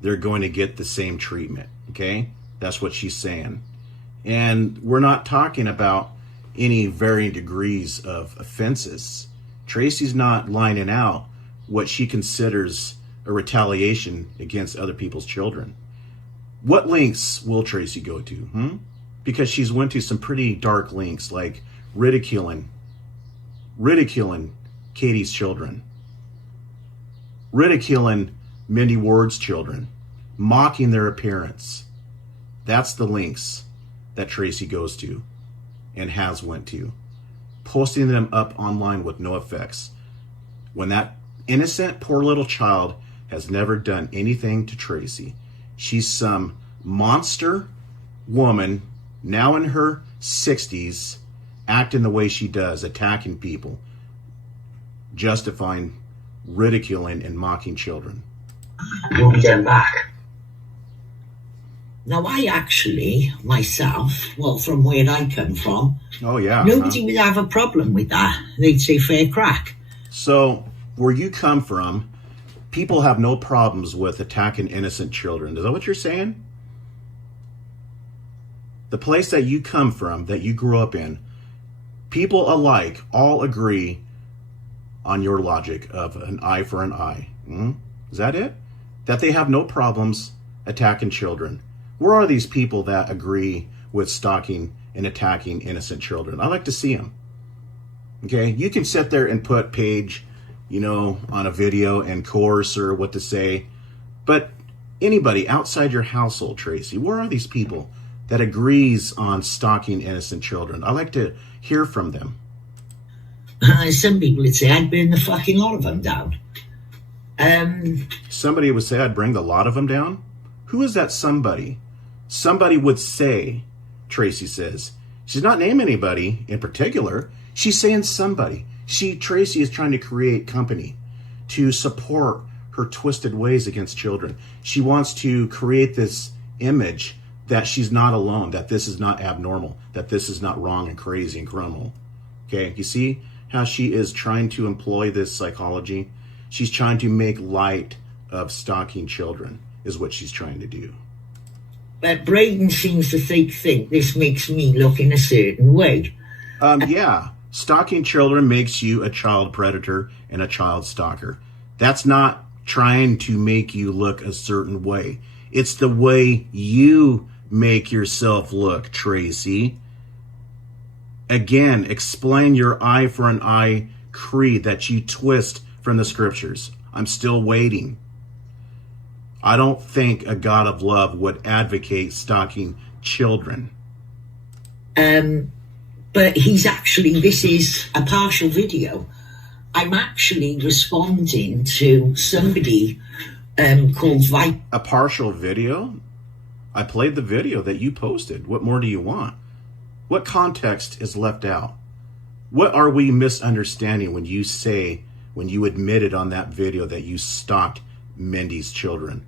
they're going to get the same treatment. Okay? That's what she's saying. And we're not talking about any varying degrees of offenses. Tracy's not lining out what she considers a retaliation against other people's children. What lengths will Tracy go to? Because she's went to some pretty dark lengths, like ridiculing Katie's children, ridiculing Mindy Ward's children, mocking their appearance. That's the lengths that Tracy goes to and has went to, posting them up online with no effects, when that innocent poor little child has never done anything to Tracy. She's some monster woman, now in her 60s, acting the way she does, attacking people, justifying ridiculing and mocking children. We'll be done back. Now, I actually, myself, well, from where I come from, nobody would have a problem with that. They'd say fair crack. So, where you come from, people have no problems with attacking innocent children. Is that what you're saying? The place that you come from, that you grew up in, people alike all agree on your logic of an eye for an eye. Is that it? That they have no problems attacking children. Where are these people that agree with stalking and attacking innocent children? I like to see them. Okay, you can sit there and put Paige, on a video and coerce her what to say. But anybody outside your household, Tracy, where are these people that agrees on stalking innocent children? I like to hear from them. Some people would say I'd burn the fucking lot of them down. Somebody would say I'd bring the lot of them down? Who is that somebody? Somebody would say, Tracy says. She's not naming anybody in particular. She's saying somebody. Tracy is trying to create company to support her twisted ways against children. She wants to create this image that she's not alone, that this is not abnormal, that this is not wrong and crazy and criminal. Okay, you see how she is trying to employ this psychology? She's trying to make light of stalking children, is what she's trying to do. But Braden seems to think this makes me look in a certain way. Yeah, stalking children makes you a child predator and a child stalker. That's not trying to make you look a certain way. It's the way you make yourself look, Tracy. Again, explain your eye for an eye creed that you twist from the scriptures. I'm still waiting. I don't think a God of love would advocate stalking children. But this is a partial video. I'm actually responding to somebody called Viper. A partial video? I played the video that you posted. What more do you want? What context is left out? What are we misunderstanding when you admitted on that video that you stalked Mindy's children?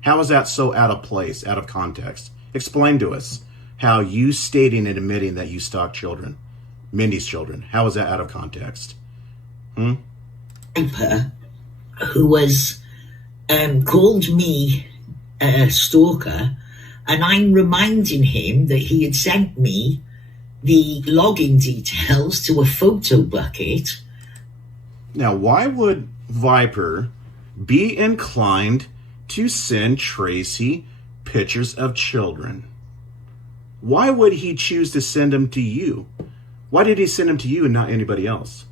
How is that so out of place, out of context? Explain to us how you stating and admitting that you stalked children, Mindy's children, how is that out of context? Viper, who was called me a stalker, and I'm reminding him that he had sent me the login details to a photo bucket. Now, why would Viper be inclined to send Tracy pictures of children? Why would he choose to send them to you? Why did he send them to you and not anybody else?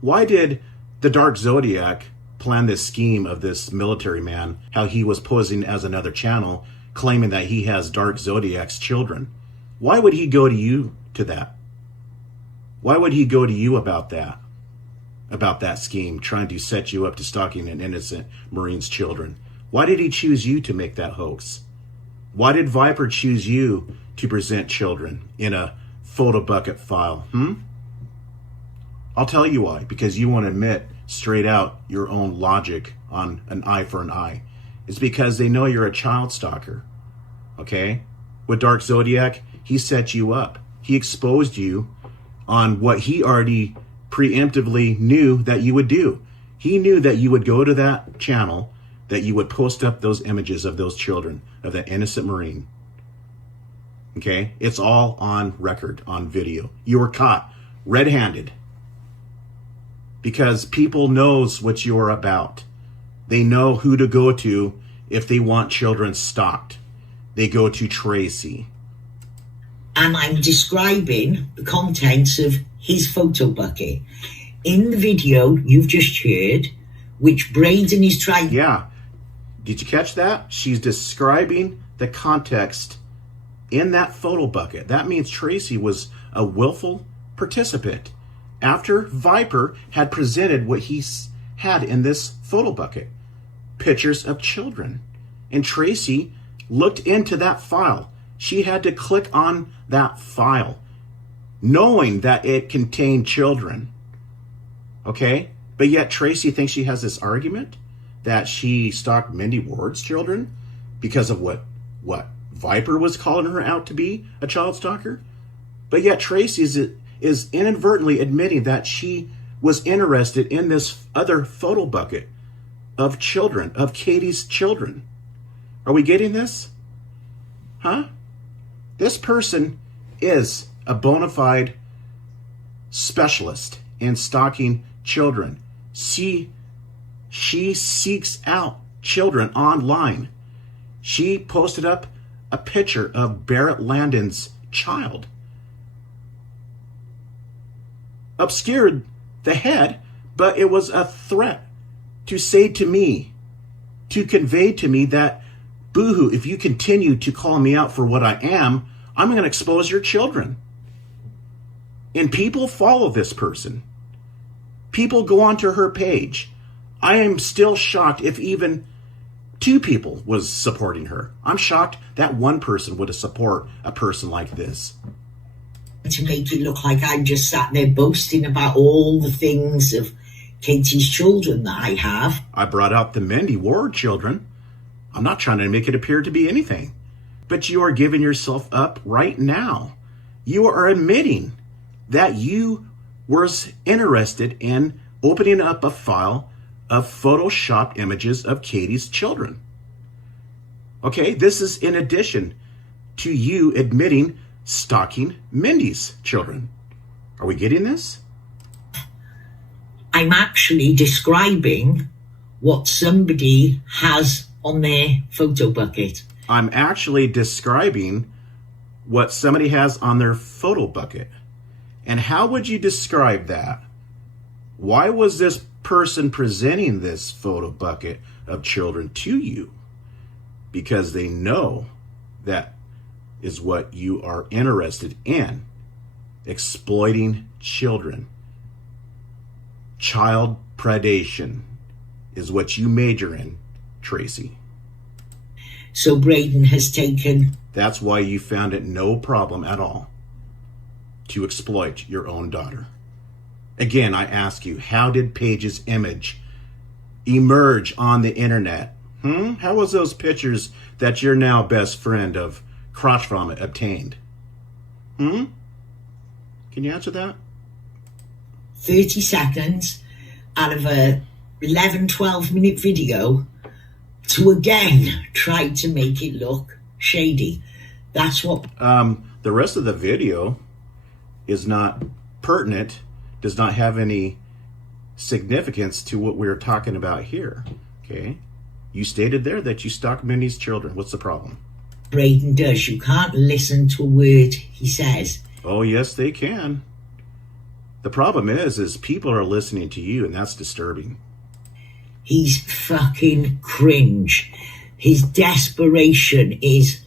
Why did the Dark Zodiac plan this scheme of this military man, how he was posing as another channel, claiming that he has Dark Zodiac's children? Why would he go to you to that? Why would he go to you about that scheme, trying to set you up to stalking an innocent Marine's children? Why did he choose you to make that hoax? Why did Viper choose you to present children in a photo bucket file? I'll tell you why. Because you won't admit straight out your own logic on an eye for an eye. It's because they know you're a child stalker. Okay? With Dark Zodiac, he set you up. He exposed you on what he already preemptively knew that you would do. He knew that you would go to that channel, that you would post up those images of those children, of that innocent Marine. Okay? It's all on record, on video. You were caught red-handed because people knows what you're about. They know who to go to if they want children stalked. They go to Tracy. And I'm describing the contents of his photo bucket. In the video you've just heard, which Braden is trying... Yeah. Did you catch that? She's describing the context in that photo bucket. That means Tracy was a willful participant after Viper had presented what he had in this photo bucket. Pictures of children. And Tracy looked into that file. She had to click on that file, knowing that it contained children. Okay? But yet Tracy thinks she has this argument that she stalked Mindy Ward's children because of what Viper was calling her out to be, a child stalker. But yet Tracy is inadvertently admitting that she was interested in this other photo bucket of children, of Katie's children. Are we getting this? Huh? This person is a bona fide specialist in stalking children. She seeks out children online. She posted up a picture of Barrett Landon's child. Obscured the head, but it was a threat to say to me, to convey to me that, boohoo, if you continue to call me out for what I am, I'm going to expose your children. And people follow this person. People go onto her page. I am still shocked if even 2 people was supporting her. I'm shocked that 1 person would support a person like this. To make it look like I'm just sat there boasting about all the things of Katie's children that I have. I brought out the Mindy Ward children. I'm not trying to make it appear to be anything. But you are giving yourself up right now. You are admitting that you were interested in opening up a file of photoshopped images of Katie's children. Okay, this is in addition to you admitting stalking Mindy's children. Are we getting this? I'm actually describing what somebody has on their photo bucket. I'm actually describing what somebody has on their photo bucket. And how would you describe that? Why was this person presenting this photo bucket of children to you? Because they know that is what you are interested in. Exploiting children. Child predation is what you major in, Tracy. So Braden has taken... That's why you found it no problem at all to exploit your own daughter. Again, I ask you, how did Paige's image emerge on the internet? How was those pictures that your now best friend of crotch vomit obtained? Can you answer that? 30 seconds out of a 11-12 minute video to again try to make it look shady. That's what... The rest of the video is not pertinent, does not have any significance to what we're talking about here. Okay? You stated there that you stalk Mindy's children. What's the problem? Braden does. You can't listen to a word he says. Oh, yes, they can. The problem is people are listening to you, and that's disturbing. He's fucking cringe. His desperation is...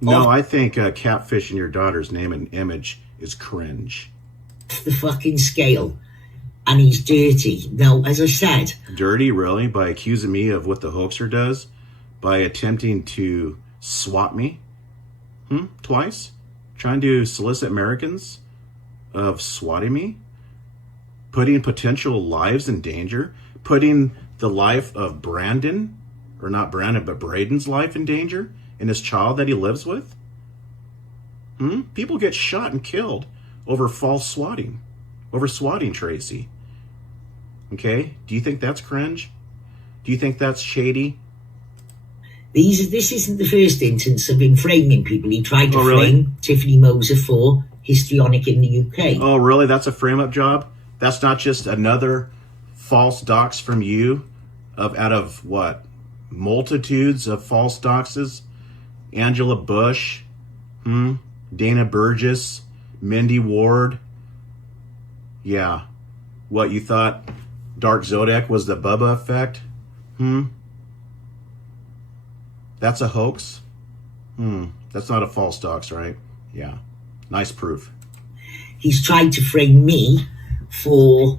No, I think catfishing your daughter's name and image is cringe. The fucking scale. And he's dirty. Now, as I said... Dirty, really? By accusing me of what the hoaxer does? By attempting to swat me? Twice? Trying to solicit Americans of swatting me? Putting potential lives in danger? Putting the life of Brandon or not Brandon, but Braden's life in danger and his child that he lives with? People get shot and killed over false swatting, Tracy. Okay? Do you think that's cringe? Do you think that's shady? This isn't the first instance of him framing people. He tried to really? frame Tiffany Moser for histrionic in the UK. Oh, really? That's a frame-up job? That's not just another false dox from you out of what? Multitudes of false doxes? Angela Bush, Dana Burgess, Mindy Ward. Yeah. What, you thought Dark Zodiac was the Bubba effect? That's a hoax? That's not a false dox, right? Yeah. Nice proof. He's tried to frame me for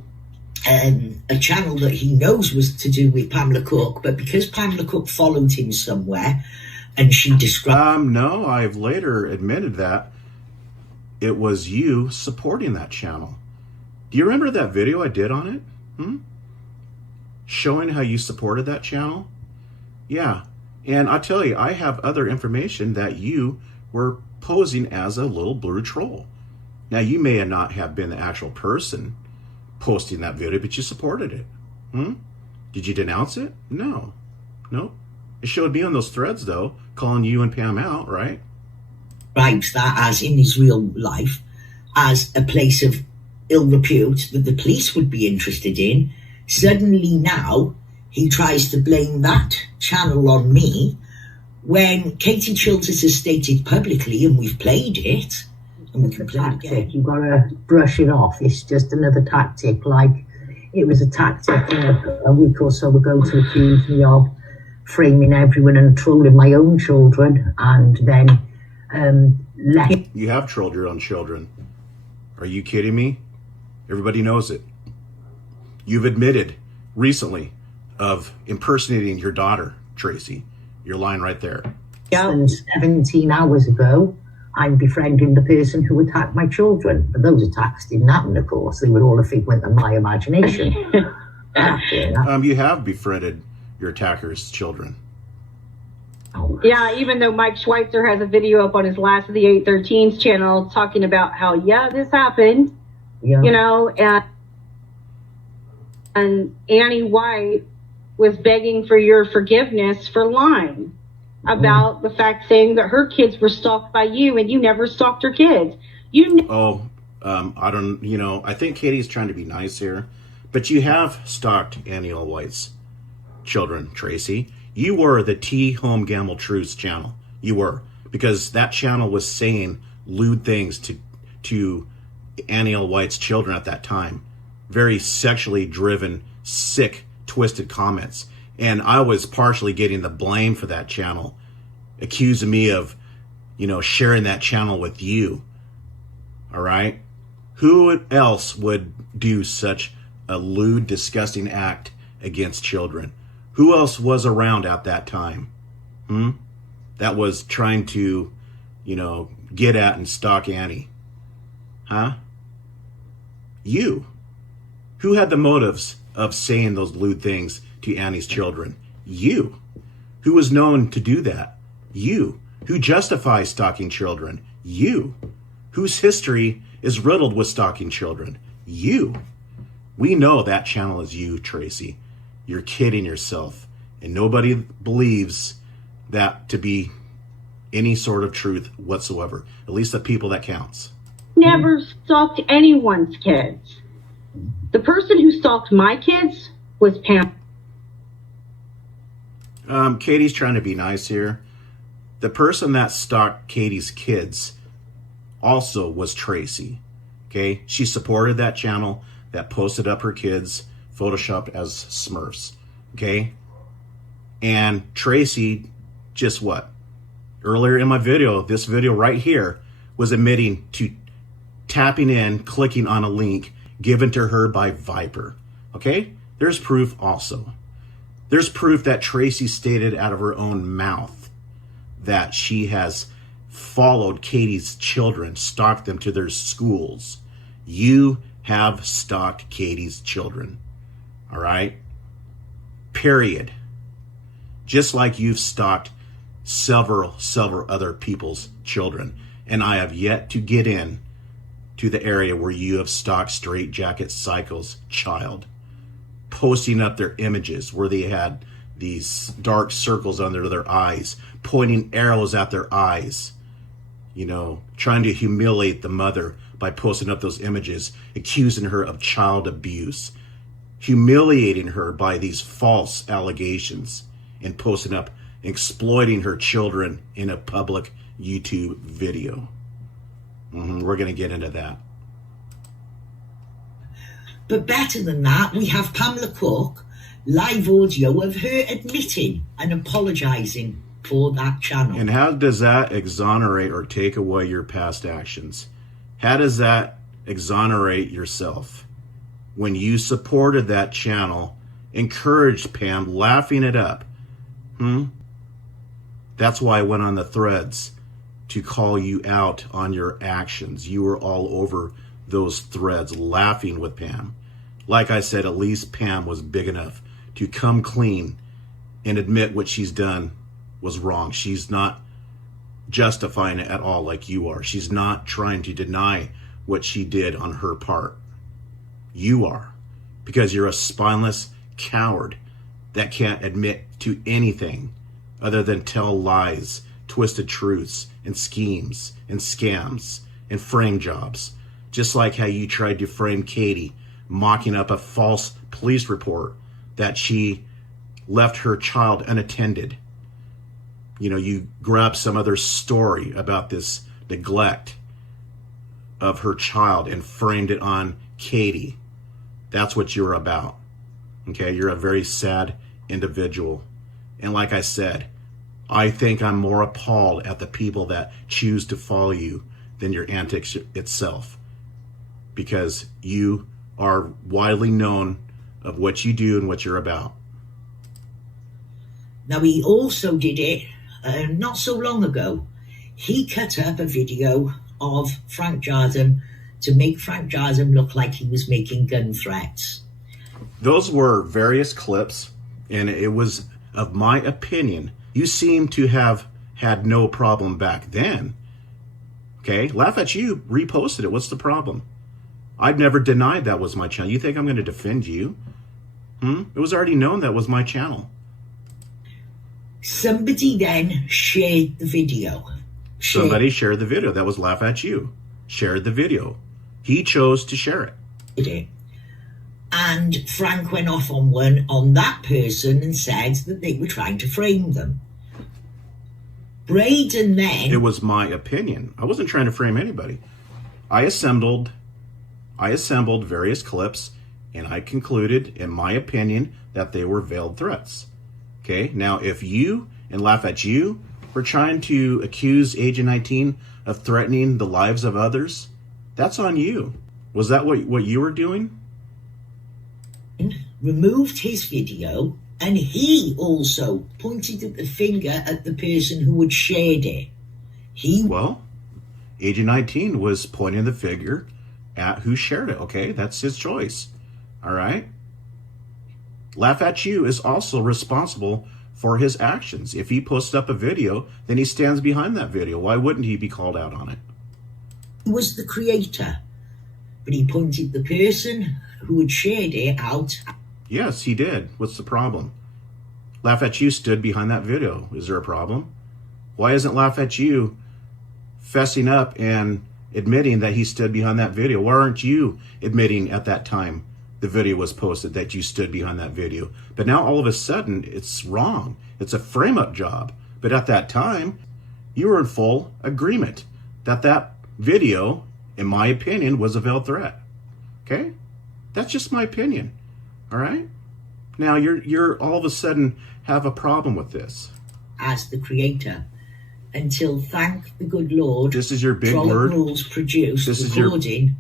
a channel that he knows was to do with Pamela Cook, but because Pamela Cook followed him somewhere and she described... No, I've later admitted that it was you supporting that channel. Do you remember that video I did on it? Showing how you supported that channel? Yeah. And I tell you, I have other information that you were posing as a little blue troll. Now, you may not have been the actual person posting that video, but you supported it. Did you denounce it? No. Nope. It showed me on those threads, though, calling you and Pam out, right? Describes that as, in his real life, as a place of ill repute that the police would be interested in. Suddenly now, he tries to blame that channel on me when Katie Childers has stated publicly, and we've played it, and we can play it again. You've got to brush it off. It's just another tactic. Like it was a tactic a week or so ago to accuse me of framing everyone and trolling my own children, and then You have trolled your own children. Are you kidding me? Everybody knows it. You've admitted recently of impersonating your daughter, Tracy. You're lying right there. And 17 hours ago, I'm befriending the person who attacked my children. But those attacks didn't happen, of course. They were all a figment of my imagination. You have befriended your attacker's children. Yeah, even though Mike Schweitzer has a video up on his Last of the 813s channel talking about how, this happened, and Annie White was begging for your forgiveness for lying about the fact, saying that her kids were stalked by you and you never stalked her kids. I think Katie's trying to be nice here, but you have stalked Annie White's children, Tracy. You were the T Home Gamble Truths channel. You were, because that channel was saying lewd things to Annie White's children at that time. Very sexually driven, sick, twisted comments. And I was partially getting the blame for that channel, accusing me of, sharing that channel with you. All right? Who else would do such a lewd, disgusting act against children? Who else was around at that time? That was trying to, get at and stalk Annie? Huh? You. Who had the motives of saying those lewd things to Annie's children? You. Who was known to do that? You. Who justifies stalking children? You. Whose history is riddled with stalking children? You. We know that channel is you, Tracy. You're kidding yourself. And nobody believes that to be any sort of truth whatsoever. At least the people that counts. Never stalked anyone's kids. The person who stalked my kids was Pam. Katie's trying to be nice here. The person that stalked Katie's kids also was Tracy. Okay? She supported that channel that posted up her kids photoshopped as Smurfs. Okay? And Tracy, just what? Earlier in my video, this video right here, was admitting to tapping in, clicking on a link given to her by Viper. Okay? There's proof also. There's proof that Tracy stated out of her own mouth that she has followed Katie's children, stalked them to their schools. You have stalked Katie's children. All right? Period. just like you've stalked several other people's children. And I have yet to get in to the area where you have stalked Straight Jacket Psycho's child, posting up their images where they had these dark circles under their eyes, pointing arrows at their eyes, you know, trying to humiliate the mother by posting up those images, accusing her of child abuse, humiliating her by these false allegations, and posting up, exploiting her children in a public YouTube video. We're going to get into that. But better than that, we have Pamela Cook, live audio of her admitting and apologising for that channel. And how does that exonerate or take away your past actions? How does that exonerate yourself? When you supported that channel, encouraged Pam, laughing it up. That's why I went on the threads to call you out on your actions. You were all over those threads laughing with Pam. Like I said, at least Pam was big enough to come clean and admit what she's done was wrong. She's not justifying it at all like you are. She's not trying to deny what she did on her part. You are, because you're a spineless coward that can't admit to anything other than tell lies, twisted truths, and schemes, and scams, and frame jobs. Just like how you tried to frame Katie, mocking up a false police report that she left her child unattended. You know, you grabbed some other story about this neglect of her child and framed it on Katie. That's what you're about. Okay, you're a very sad individual. And like I said, I think I'm more appalled at the people that choose to follow you than your antics itself. Because you are widely known of what you do and what you're about. Now, he also did it not so long ago. He cut up a video of Frank Jardim to make Frank Jardim look like he was making gun threats. Those were various clips, and it was, of my opinion, you seem to have had no problem back then. Okay, Laugh At You reposted it. What's the problem? I've never denied that was my channel. You think I'm going to defend you? It was already known that was my channel. Somebody then shared the video. Somebody shared the video. That was Laugh At You. Shared the video. He chose to share it. And Frank went off on that person and said that they were trying to frame them. Braden then... It was my opinion. I wasn't trying to frame anybody. I assembled various clips, and I concluded, in my opinion, that they were veiled threats. Okay, now if you and Laugh At You were trying to accuse Agent 19 of threatening the lives of others, that's on you. Was that what you were doing? Removed his video, and he also pointed the finger at the person who had shared it. Well, Agent 19 was pointing the finger at who shared it. Okay, that's his choice. All right. Laugh At You is also responsible for his actions. If he posts up a video, then he stands behind that video. Why wouldn't he be called out on it? He was the creator, but he pointed the person who had shared it out. Yes, he did. What's the problem? Laugh At You stood behind that video. Is there a problem? Why isn't Laugh At You fessing up and admitting that he stood behind that video? Why aren't you admitting at that time the video was posted that you stood behind that video? But now all of a sudden it's wrong. It's a frame-up job. But at that time, you were in full agreement that that video, in my opinion, was a veiled threat. Okay? That's just my opinion. All right? Now you're all of a sudden have a problem with this. As the creator, until, thank the good Lord, this is your big Troll word. Rules produced a recording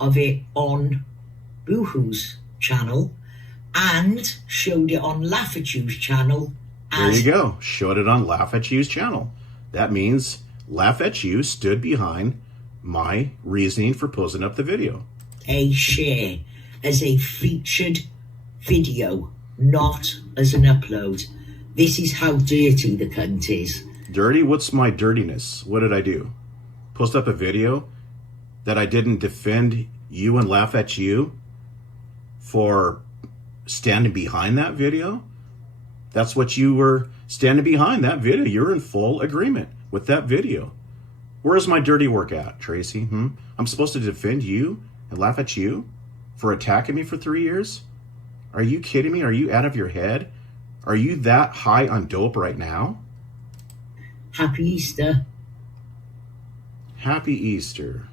of it on Boohoo's channel and showed it on Laugh At You's channel. There you go. Showed it on Laugh At You's channel. That means Laugh At You stood behind my reasoning for posting up the video. A share as a featured video, not as an upload. This is how dirty the cunt is. Dirty? What's my dirtiness? What did I do? Post up a video that I didn't defend you and laugh at you for standing behind that video? That's what you were standing behind, that video. You're in full agreement with that video. Where's my dirty work at, Tracy? I'm supposed to defend you and laugh at you for attacking me for 3 years? Are you kidding me? Are you out of your head? Are you that high on dope right now? Happy Easter. Happy Easter.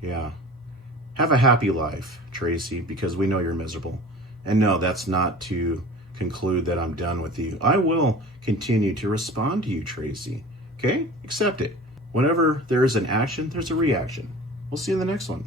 Yeah. Have a happy life, Tracy, because we know you're miserable. And no, that's not to conclude that I'm done with you. I will continue to respond to you, Tracy. Okay? Accept it. Whenever there's an action, there's a reaction. We'll see you in the next one.